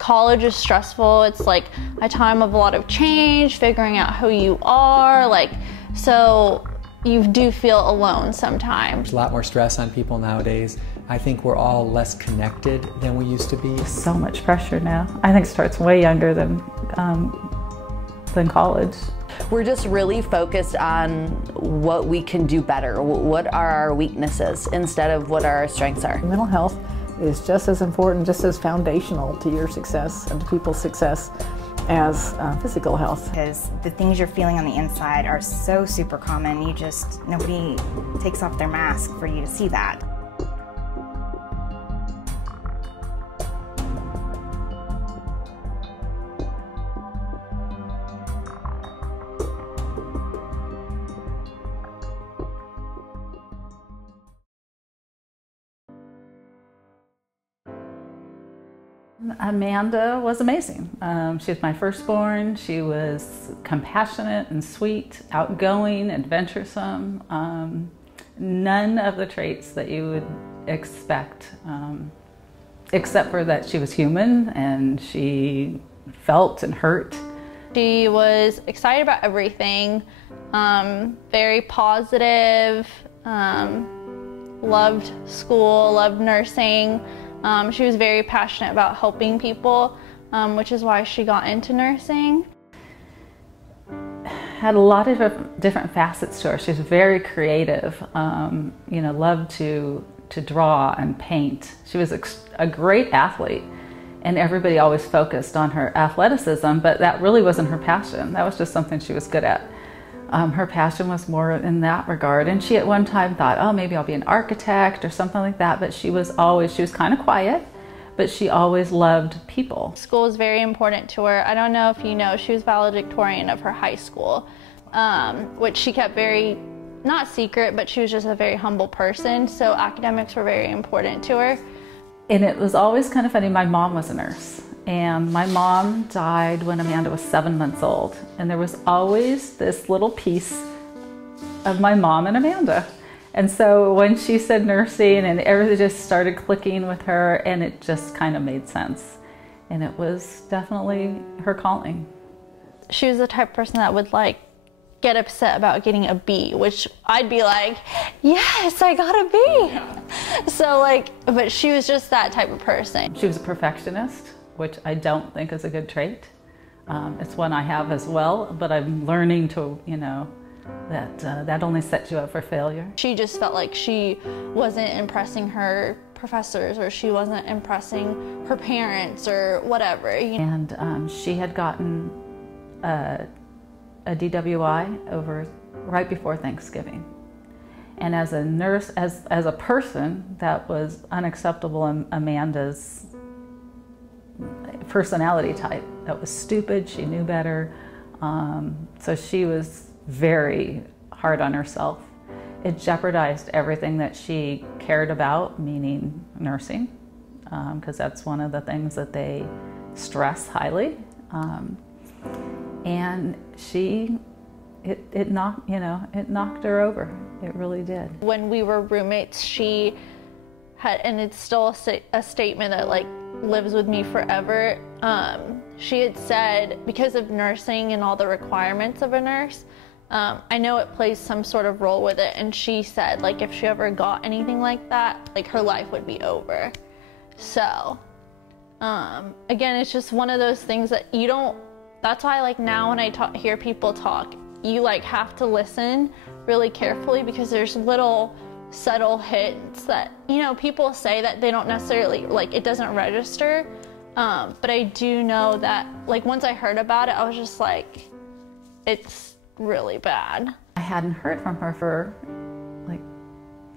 College is stressful. It's like a time of a lot of change, figuring out who you are, like, so you do feel alone sometimes. There's a lot more stress on people nowadays. I think we're all less connected than we used to be. So much pressure now. I think it starts way younger than college. We're just really focused on what we can do better. What are our weaknesses instead of what our strengths are. Mental health is just as important, just as foundational to your success and to people's success as physical health. Because the things you're feeling on the inside are so super common, nobody takes off their mask for you to see that. Amanda was amazing. She was my firstborn. She was compassionate and sweet, outgoing, adventuresome. None of the traits that you would expect, except for that she was human and she felt and hurt. She was excited about everything, very positive, loved school, loved nursing. She was very passionate about helping people, which is why she got into nursing. Had a lot of different facets to her. She was very creative, loved to draw and paint. She was a great athlete, and everybody always focused on her athleticism, but that really wasn't her passion. That was just something she was good at. Her passion was more in that regard, and she at one time thought, oh, maybe I'll be an architect or something like that, but she was kind of quiet, but she always loved people. School was very important to her. I don't know if you know, she was valedictorian of her high school, which she kept very, not secret, but she was just a very humble person, so academics were very important to her. And it was always kind of funny, my mom was a nurse. And my mom died when Amanda was 7 months old. And there was always this little piece of my mom and Amanda. And so when she said nursing, and everything just started clicking with her, and it just kind of made sense. And it was definitely her calling. She was the type of person that would get upset about getting a B, which I'd be like, yes, I got a B. Yeah. So but she was just that type of person. She was a perfectionist, which I don't think is a good trait. It's one I have as well, but I'm learning to, that only sets you up for failure. She just felt like she wasn't impressing her professors, or she wasn't impressing her parents or whatever. And she had gotten a DWI right before Thanksgiving. And as a nurse, as a person, that was unacceptable in Amanda's personality type. That was stupid, she knew better. So she was very hard on herself. It jeopardized everything that she cared about, meaning nursing, because that's one of the things that they stress highly. And it knocked her over. It really did. When we were roommates, she had, and it's still a statement that lives with me forever. She had said, because of nursing and all the requirements of a nurse, I know it plays some sort of role with it, and she said if she ever got anything like that, her life would be over. So again, it's just one of those things that you don't, that's why now when I hear people talk, you have to listen really carefully, because there's little subtle hints that people say that they don't necessarily it doesn't register, but I do know that once I heard about it, I was just it's really bad. I hadn't heard from her for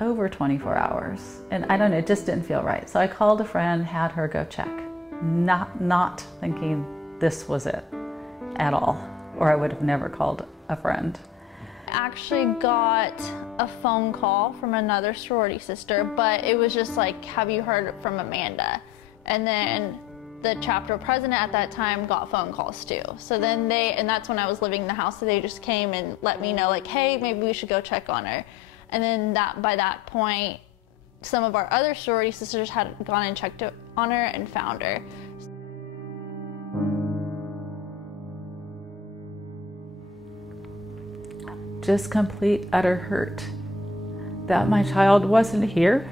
over 24 hours, and I don't know, it just didn't feel right. So I called a friend, had her go check, not thinking this was it at all, or I would have never called a friend. I actually got a phone call from another sorority sister, but it was just have you heard from Amanda? And then the chapter president at that time got phone calls too. So then and that's when I was living in the house, so they just came and let me know hey, maybe we should go check on her. And then by that point, some of our other sorority sisters had gone and checked on her and found her. just complete utter hurt that my child wasn't here,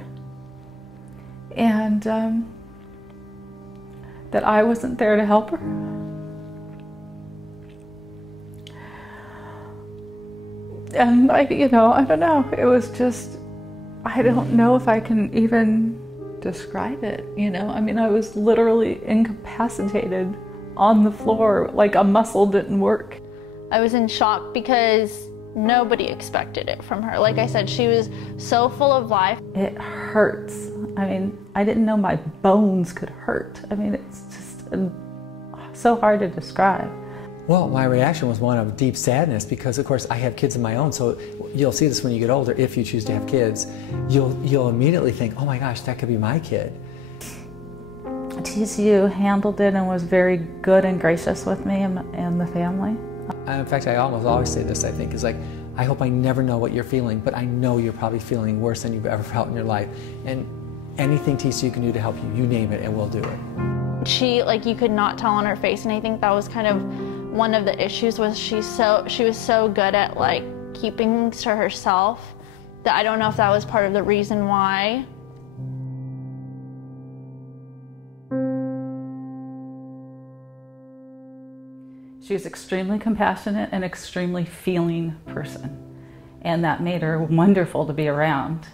and that I wasn't there to help her. And I don't know, it was just, I don't know if I can even describe it, I mean, I was literally incapacitated on the floor, like a muscle didn't work. I was in shock because nobody expected it from her. Like I said, she was so full of life. It hurts. I mean, I didn't know my bones could hurt. I mean, it's just so hard to describe. Well, my reaction was one of deep sadness because, of course, I have kids of my own, so you'll see this when you get older. If you choose to have kids, you'll immediately think, oh my gosh, that could be my kid. TCU handled it and was very good and gracious with me and the family. In fact, I almost always say this, I think, is like, I hope I never know what you're feeling, but I know you're probably feeling worse than you've ever felt in your life. And anything TCU can do to help you, you name it, and we'll do it. She, you could not tell on her face, and I think that was kind of one of the issues, was she was so good at keeping to herself that I don't know if that was part of the reason why. She was extremely compassionate and extremely feeling person, and that made her wonderful to be around.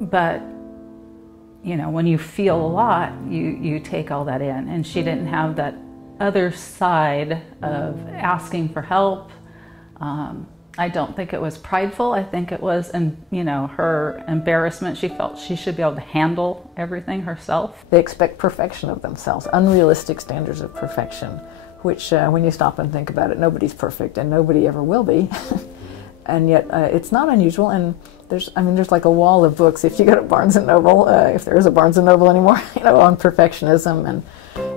But when you feel a lot, you take all that in, and she didn't have that other side of asking for help. I don't think it was prideful. I think it was, her embarrassment. She felt she should be able to handle everything herself. They expect perfection of themselves, unrealistic standards of perfection, which when you stop and think about it, nobody's perfect and nobody ever will be. And yet it's not unusual, and there's like a wall of books, if you go to Barnes & Noble, if there is a Barnes & Noble anymore, on perfectionism,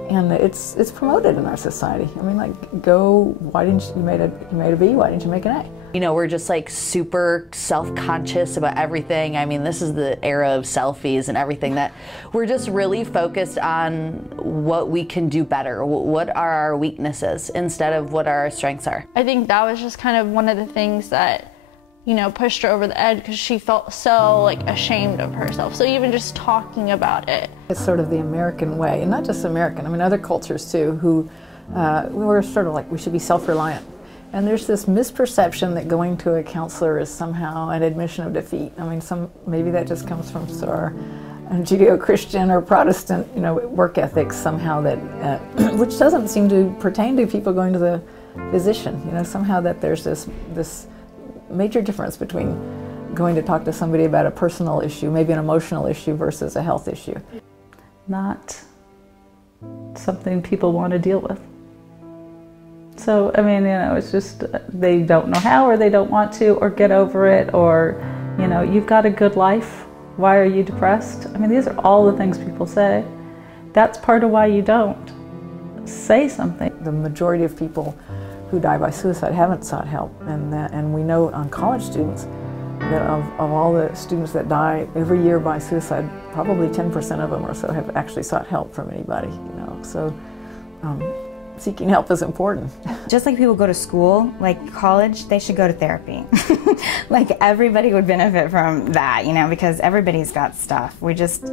and it's promoted in our society. I mean, why didn't you made a B, why didn't you make an A? We're just super self-conscious about everything. I mean, this is the era of selfies and everything, that we're just really focused on what we can do better. What are our weaknesses instead of what our strengths are. I think that was just kind of one of the things that, pushed her over the edge, because she felt so ashamed of herself. So even just talking about it. It's sort of the American way, and not just American, I mean other cultures too, who we're sort of we should be self-reliant. And there's this misperception that going to a counselor is somehow an admission of defeat. I mean, maybe that just comes from our Judeo-Christian or Protestant, work ethics somehow, that which doesn't seem to pertain to people going to the physician. Somehow that there's this major difference between going to talk to somebody about a personal issue, maybe an emotional issue, versus a health issue. Not something people want to deal with. So, I mean, it's just they don't know how, or they don't want to, or get over it, or, you've got a good life, why are you depressed? I mean, these are all the things people say. That's part of why you don't say something. The majority of people who die by suicide haven't sought help, and we know on college students that of all the students that die every year by suicide, probably 10% of them or so have actually sought help from anybody. So seeking help is important. Just like people go to school, college, they should go to therapy. Everybody would benefit from that, because everybody's got stuff. We just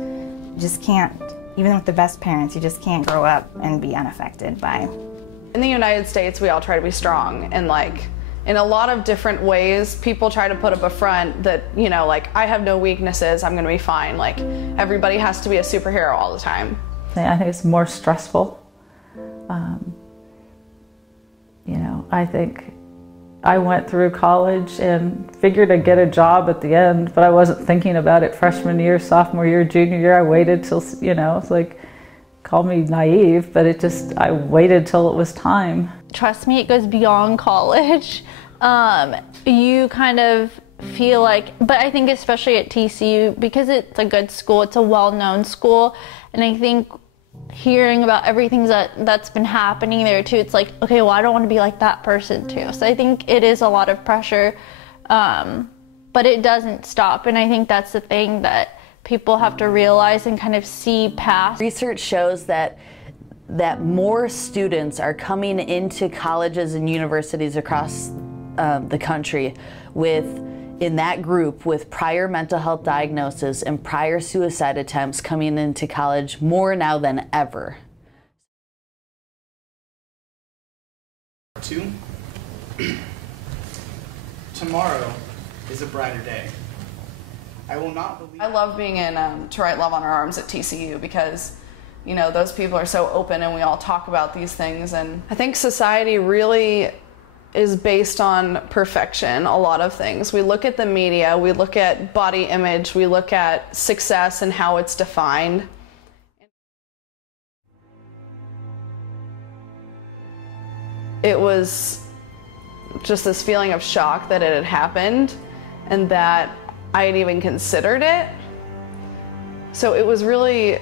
can't, even with the best parents, you just can't grow up and be unaffected by. In the United States, we all try to be strong, and in a lot of different ways, people try to put up a front that, I have no weaknesses, I'm gonna be fine. Everybody has to be a superhero all the time. I think it's more stressful. I think I went through college and figured I'd get a job at the end, but I wasn't thinking about it freshman year, sophomore year, junior year. I waited till, it's call me naive, but I waited till it was time. Trust me, it goes beyond college. You kind of feel but I think especially at TCU, because it's a good school, it's a well-known school, and I think hearing about everything that's been happening there too, it's okay, well, I don't want to be like that person too. So I think it is a lot of pressure, but it doesn't stop, and I think that's the thing that people have to realize and kind of see past. Research shows that that more students are coming into colleges and universities across the country in that group with prior mental health diagnosis and prior suicide attempts coming into college more now than ever. 2. Tomorrow is a brighter day. I will not believe. I love being in To Write Love on Our Arms at TCU because, you know, those people are so open and we all talk about these things. And I think society really is based on perfection, a lot of things. We look at the media, we look at body image, we look at success and how it's defined. It was just this feeling of shock that it had happened and that I had even considered it. So it was really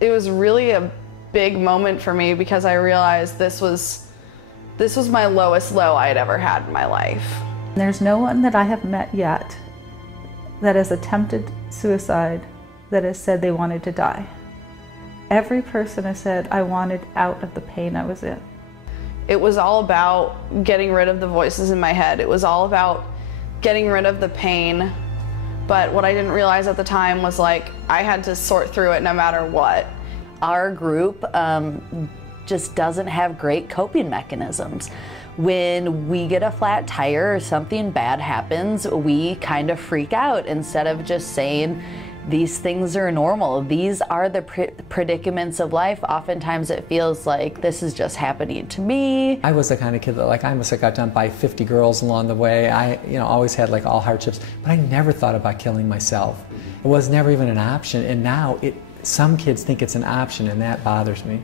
a big moment for me because I realized this was my lowest low I had ever had in my life. There's no one that I have met yet that has attempted suicide that has said they wanted to die. Every person has said, I wanted out of the pain I was in. It was all about getting rid of the voices in my head. It was all about getting rid of the pain. But what I didn't realize at the time was like I had to sort through it no matter what. Our group just doesn't have great coping mechanisms. When we get a flat tire or something bad happens, we kind of freak out instead of just saying, these things are normal. These are the predicaments of life. Oftentimes it feels like this is just happening to me. I was the kind of kid that I must have got dumped by 50 girls along the way. I always had all hardships, but I never thought about killing myself. It was never even an option, and now some kids think it's an option, and that bothers me.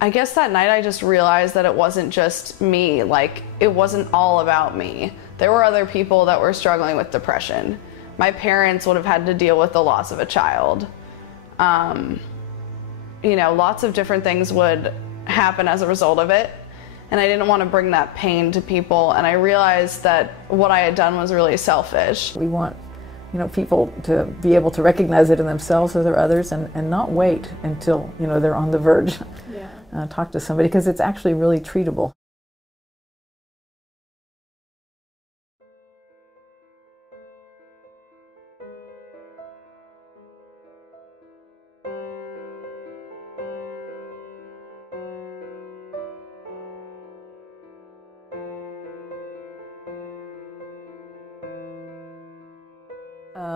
I guess that night I just realized that it wasn't just me. It wasn't all about me. There were other people that were struggling with depression. My parents would have had to deal with the loss of a child. Lots of different things would happen as a result of it. And I didn't want to bring that pain to people. And I realized that what I had done was really selfish. We want people to be able to recognize it in themselves or their others and not wait until they're on the verge. Yeah. Talk to somebody because it's actually really treatable.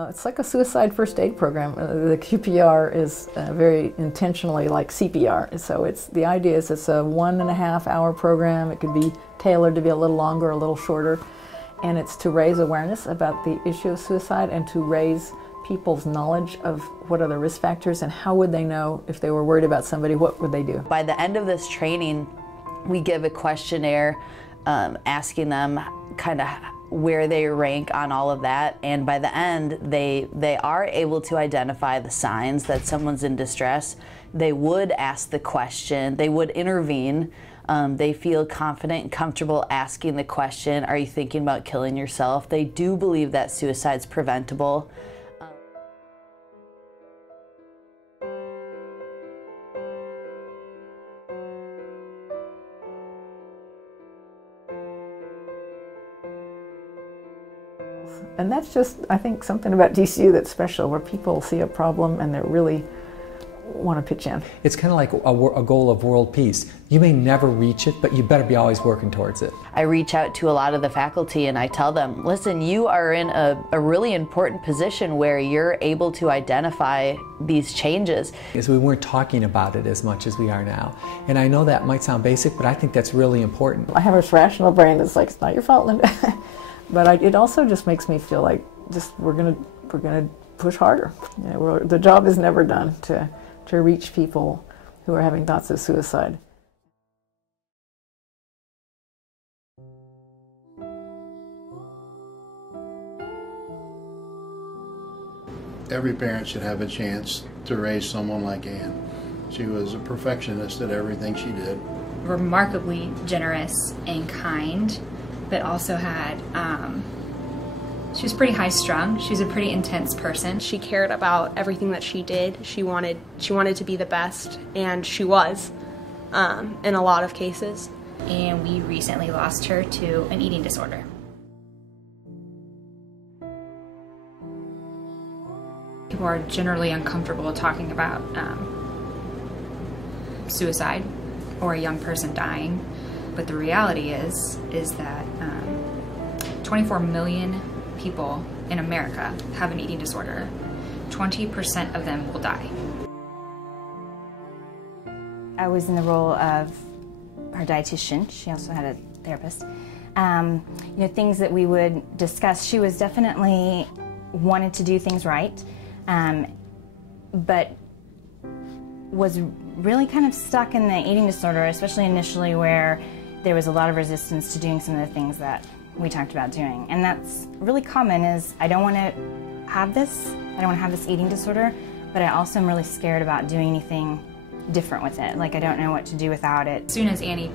It's like a suicide first aid program. The QPR is very intentionally like CPR. So the idea is it's a 1.5 hour program. It could be tailored to be a little longer, a little shorter. And it's to raise awareness about the issue of suicide and to raise people's knowledge of what are the risk factors and how would they know if they were worried about somebody, what would they do? By the end of this training, we give a questionnaire asking them kind of where they rank on all of that, and by the end they are able to identify the signs that someone's in distress. They would ask the question, they would intervene. They feel confident and comfortable asking the question, are you thinking about killing yourself? They do believe that suicide's preventable. And that's just, I think, something about TCU that's special, where people see a problem and they really want to pitch in. It's kind of like a goal of world peace. You may never reach it, but you better be always working towards it. I reach out to a lot of the faculty and I tell them, listen, you are in a really important position where you're able to identify these changes. Because we weren't talking about it as much as we are now. And I know that might sound basic, but I think that's really important. I have this rational brain that's like, it's not your fault, Linda. But it also just makes me feel like we're gonna push harder. The job is never done to reach people who are having thoughts of suicide. Every parent should have a chance to raise someone like Anne. She was a perfectionist at everything she did. Remarkably generous and kind, but also had, she was pretty high strung. She was a pretty intense person. She cared about everything that she did. She wanted to be the best, and she was. in a lot of cases. And we recently lost her to an eating disorder. People are generally uncomfortable talking about suicide or a young person dying, but the reality is that 24 million people in America have an eating disorder. 20% of them will die. I was in the role of her dietitian. She also had a therapist. You know, things that we would discuss. She was definitely wanted to do things right, but was really kind of stuck in the eating disorder, especially initially where there was a lot of resistance to doing some of the things that we talked about doing. And that's really common is I don't want to have this. I don't want to have this eating disorder, but I also am really scared about doing anything different with it. Like I don't know what to do without it. As soon as Annie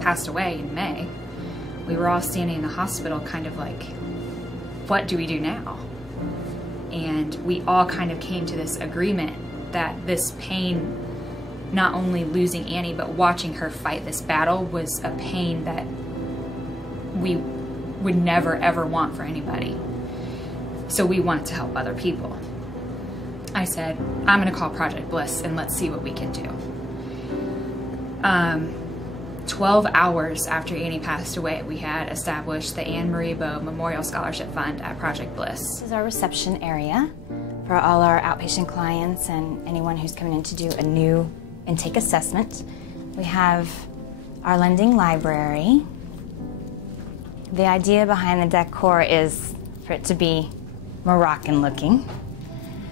passed away in May, we were all standing in the hospital kind of like, what do we do now? And we all kind of came to this agreement that this pain, not only losing Annie, but watching her fight this battle was a pain that we would never ever want for anybody. So we wanted to help other people. I said, I'm gonna call Project Bliss and let's see what we can do. 12 hours after Annie passed away, we had established the Anne Marie Bow Memorial Scholarship Fund at Project Bliss. This is our reception area for all our outpatient clients and anyone who's coming in to do a new intake assessment. We have our lending library. The idea behind the decor is for it to be Moroccan looking.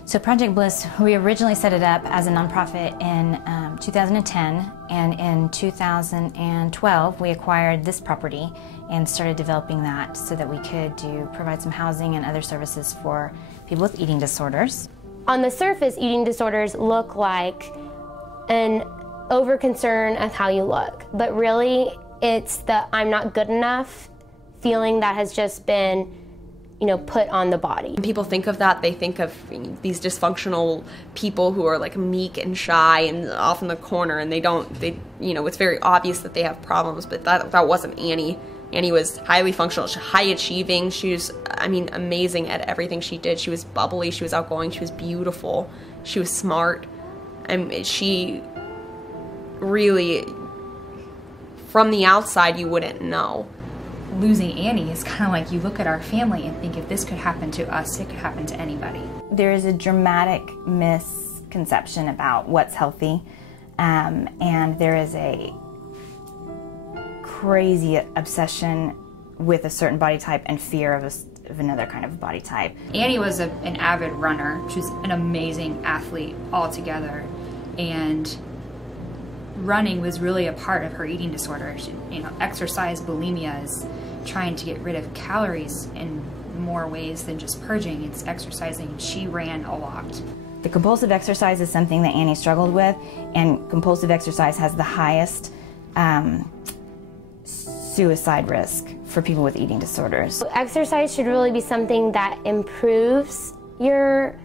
So Project Bliss, we originally set it up as a nonprofit in 2010, and in 2012 we acquired this property and started developing that so that we could provide some housing and other services for people with eating disorders. On the surface, eating disorders look like an over-concern of how you look, but really it's the I'm not good enough feeling that has just been, you know, put on the body. When people think of that, they think of these dysfunctional people who are like meek and shy and off in the corner, and you know, it's very obvious that they have problems, but that wasn't Annie. Annie was highly functional, high achieving. She was, I mean, amazing at everything she did. She was bubbly, she was outgoing, she was beautiful, she was smart. And she really, from the outside, you wouldn't know. Losing Annie is kind of like you look at our family and think if this could happen to us, it could happen to anybody. There is a dramatic misconception about what's healthy, and there is a crazy obsession with a certain body type and fear of another kind of body type. Annie was an avid runner. She was an amazing athlete altogether, and running was really a part of her eating disorder. She, you know, exercise bulimia is trying to get rid of calories in more ways than just purging. It's exercising. She ran a lot. The compulsive exercise is something that Annie struggled with, and compulsive exercise has the highest suicide risk for people with eating disorders. Exercise should really be something that improves your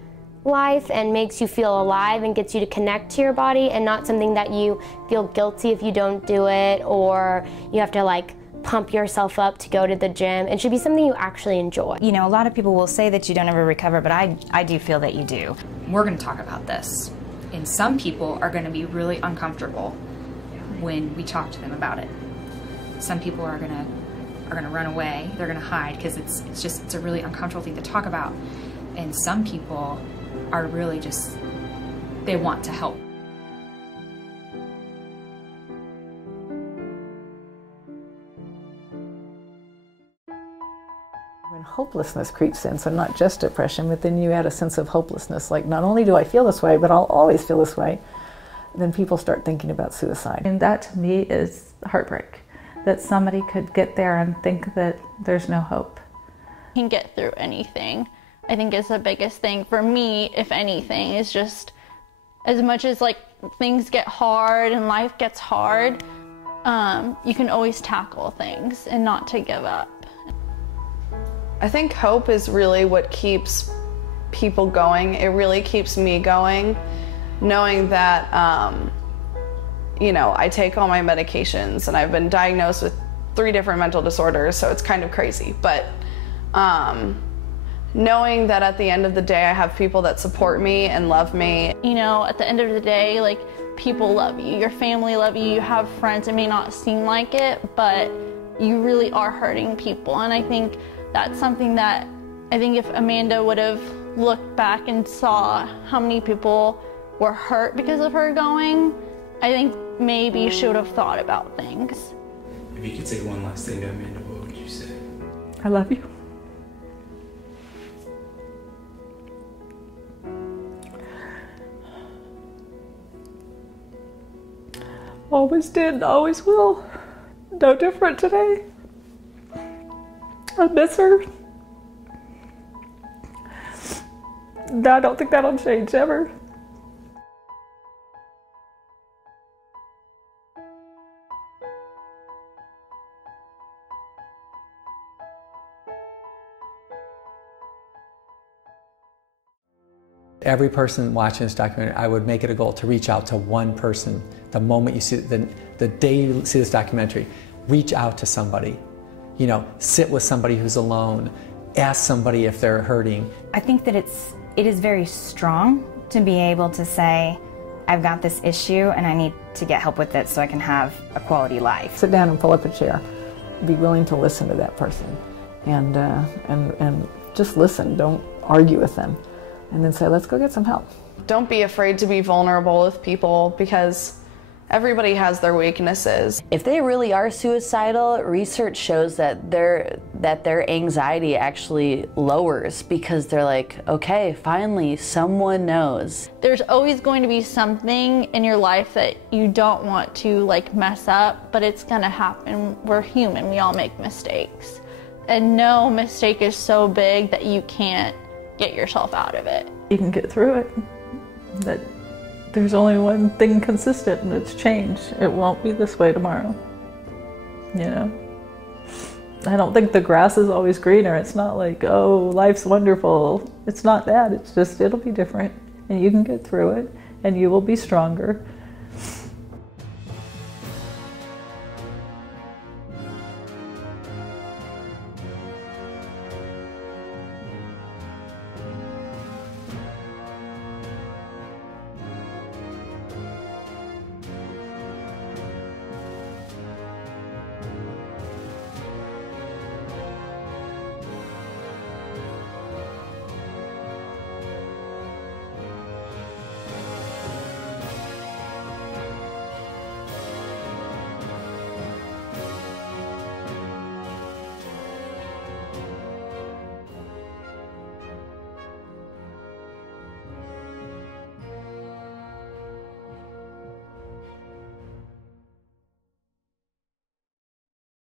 life and makes you feel alive and gets you to connect to your body, and not something that you feel guilty if you don't do it, or you have to like pump yourself up to go to the gym. It should be something you actually enjoy. You know, a lot of people will say that you don't ever recover, but I do feel that you do. We're going to talk about this, and some people are going to be really uncomfortable when we talk to them about it. Some people are going to run away. They're going to hide because it's a really uncomfortable thing to talk about. And some people are really just, they want to help. When hopelessness creeps in, so not just depression, but then you add a sense of hopelessness, like not only do I feel this way, but I'll always feel this way, then people start thinking about suicide. And that to me is heartbreak, that somebody could get there and think that there's no hope. You can get through anything. I think is the biggest thing for me, if anything, is just as much as like things get hard and life gets hard, you can always tackle things and not to give up. I think hope is really what keeps people going. It really keeps me going, knowing that you know, I take all my medications and I've been diagnosed with 3 different mental disorders, so it's kind of crazy. But knowing that at the end of the day I have people that support me and love me. You know, at the end of the day, like, people love you, your family love you, you have friends. It may not seem like it, but you really are hurting people. And I think that's something that, I think if Amanda would have looked back and saw how many people were hurt because of her going, I think maybe she would have thought about things. If you could say one last thing to Amanda, what would you say? I love you. Always did, always will. No different today. I miss her. I don't think that'll change ever. Every person watching this documentary, I would make it a goal to reach out to one person. The moment you see, the day you see this documentary, reach out to somebody. You know, sit with somebody who's alone. Ask somebody if they're hurting. I think that it is very strong to be able to say, I've got this issue and I need to get help with it so I can have a quality life. Sit down and pull up a chair. Be willing to listen to that person, and just listen. Don't argue with them. And then say, let's go get some help. Don't be afraid to be vulnerable with people, because everybody has their weaknesses. If they really are suicidal, research shows that their anxiety actually lowers, because they're like, okay, finally someone knows. There's always going to be something in your life that you don't want to like mess up, but it's gonna happen. We're human, we all make mistakes. And no mistake is so big that you can't get yourself out of it. You can get through it. That there's only one thing consistent, and it's change. It won't be this way tomorrow. You know? I don't think the grass is always greener. It's not like, oh, life's wonderful. It's not that. It's just, it'll be different. And you can get through it, and you will be stronger.